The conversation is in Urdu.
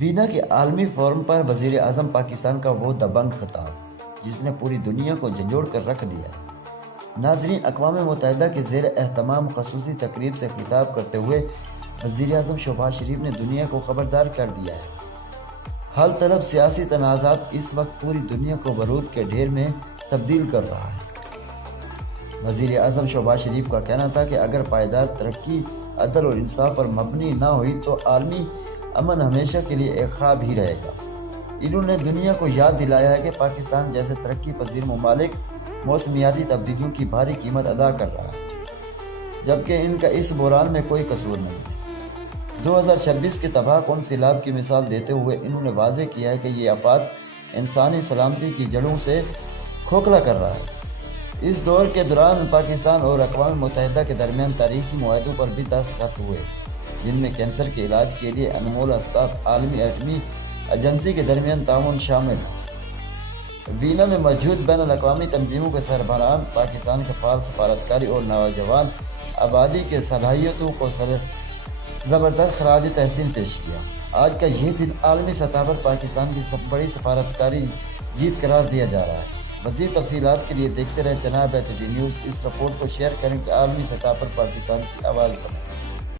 وینا کے عالمی فورم پر وزیر اعظم پاکستان کا وہ دبنگ خطاب جس نے پوری دنیا کو جھنجھوڑ کر رکھ دیا ہے۔ ناظرین، اقوام متحدہ کے زیر اہتمام خصوصی تقریب سے خطاب کرتے ہوئے وزیر اعظم شہباز شریف نے دنیا کو خبردار کر دیا ہے۔ حل طلب سیاسی تنازعات اس وقت پوری دنیا کو بارود کے ڈھیر میں تبدیل کر رہا ہے۔ وزیر اعظم شہباز شریف کا کہنا تھا کہ اگر پائیدار ترقی عدل اور انصاف پر مبنی نہ ہوئی تو عالمی امن ہمیشہ کے لیے ایک خواب ہی رہے گا۔ انہوں نے دنیا کو یاد دلایا ہے کہ پاکستان جیسے ترقی پذیر ممالک موسمیاتی تبدیلیوں کی بھاری قیمت ادا کر رہا ہے، جبکہ ان کا اس بحران میں کوئی قصور نہیں ہے۔ 2026 کے تباہ کن سیلاب کی مثال دیتے ہوئے انہوں نے واضح کیا ہے کہ یہ آفات انسانی سلامتی کی جڑوں سے کھوکھلا کر رہا ہے۔ اس دور کے دوران پاکستان اور اقوام متحدہ کے درمیان تاریخی معاہدوں پر بھی دستخط ہوئے، جن میں کینسر کے علاج کے لیے انمول اسباب عالمی ایٹمی ایجنسی کے درمیان تعاون شامل ہے۔ وینا میں موجود بین الاقوامی تنظیموں کے سربراہان پاکستان کے فعال سفارتکاری اور نوجوان آبادی کے صلاحیتوں کو زبردست خراج تحسین پیش کیا۔ آج کا یہ دن عالمی سطح پر پاکستان کی بڑی سفارتکاری جیت قرار دیا جا رہا ہے۔ مزید تفصیلات کے لیے دیکھتے رہیں جناب ایچ ڈی نیوز۔ اس رپورٹ کو شیئر کریں کہ عالمی سطح پر پاکستان کی آواز بنائیں۔